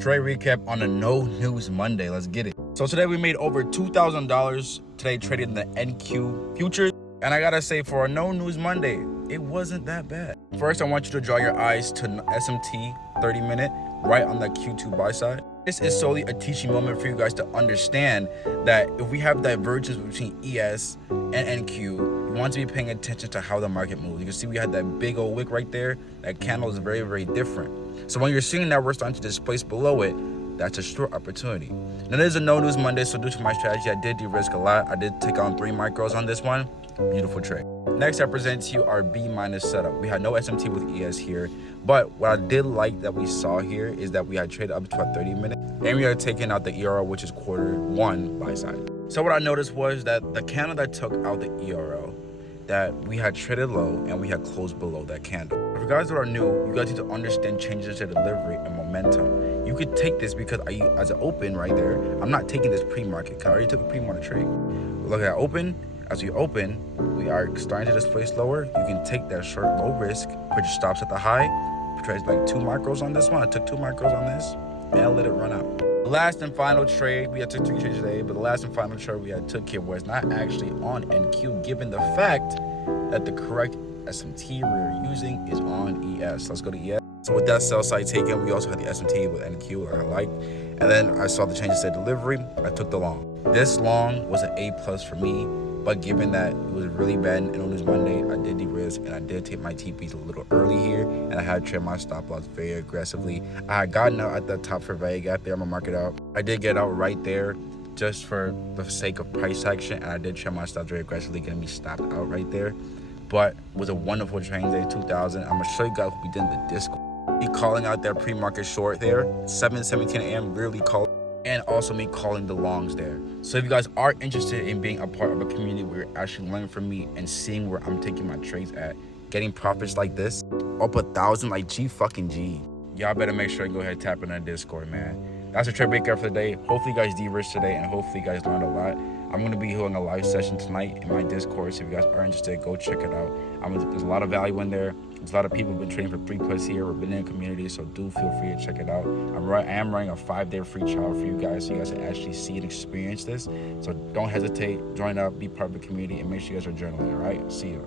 Trade recap on a no news Monday. Let's get it. So today we made over $2,000 today trading the NQ futures. And I gotta say, for a no news Monday, it wasn't that bad. First, I want you to draw your eyes to SMT 30-minute right on the Q2 buy side. This is solely a teaching moment for you guys to understand that if we have divergence between ES and NQ, you want to be paying attention to how the market moves. You can see we had that big old wick right there. That candle is very, very different. So when you're seeing that we're starting to displace below it, that's a short opportunity. Now, there's a no news Monday, so due to my strategy, I did de-risk a lot. I did take on 3 micros on this one. Beautiful trade. Next, I present to you our B- setup. We had no SMT with ES here, but what I did like that we saw here is that we had traded up to a 30-minute, and we are taking out the ERO, which is Q1 buy side. So what I noticed was that the candle that took out the ERO, that we had traded low and we had closed below that candle. If you guys that are new, you guys need to understand changes to delivery and momentum. You could take this because as an open right there, I'm not taking this pre-market because I already took a pre-market trade. Look at that open. As we open, we are starting to displace lower. You can take that short low risk, put your stops at the high, trade like 2 micros on this one. I took 2 micros on this and I let it run out. The last and final trade, we had took 3 trades today, but the last and final trade we had took here was not actually on NQ, given the fact that the correct SMT we're using is on ES. Let's go to ES. So with that sell side taken, we also had the SMT with NQ I liked. And then I saw the changes to delivery, I took the long. This long was an A+ for me, but given that it was really bad and on this Monday, I did de-risk and I did take my TPs a little early here, and I had to trade my stop loss very aggressively. I had gotten out at the top for value gap there. I'm gonna mark it out. I did get out right there just for the sake of price action, and I did trade my stop very aggressively, getting me stopped out right there. But it was a wonderful trading day, 2,000. I'm gonna show you guys what we did in the Discord. Me calling out that pre-market short there, 7:17 a.m. literally called, and also me calling the longs there. So if you guys are interested in being a part of a community where you're actually learning from me and seeing where I'm taking my trades at, getting profits like this, up 1,000 like G. Y'all better make sure you go ahead and tap in our Discord, man. That's a trade breaker for the day. Hopefully you guys de-risked today, and hopefully you guys learned a lot. I'm going to be holding a live session tonight in my Discord, so if you guys are interested, go check it out. There's a lot of value in there. There's a lot of people who've been trading for 3+ here. We've been in the community, so do feel free to check it out. I am running a 5-day free trial for you guys, so you guys can actually see and experience this. So don't hesitate, join up, be part of the community, and make sure you guys are journaling, all right? See you.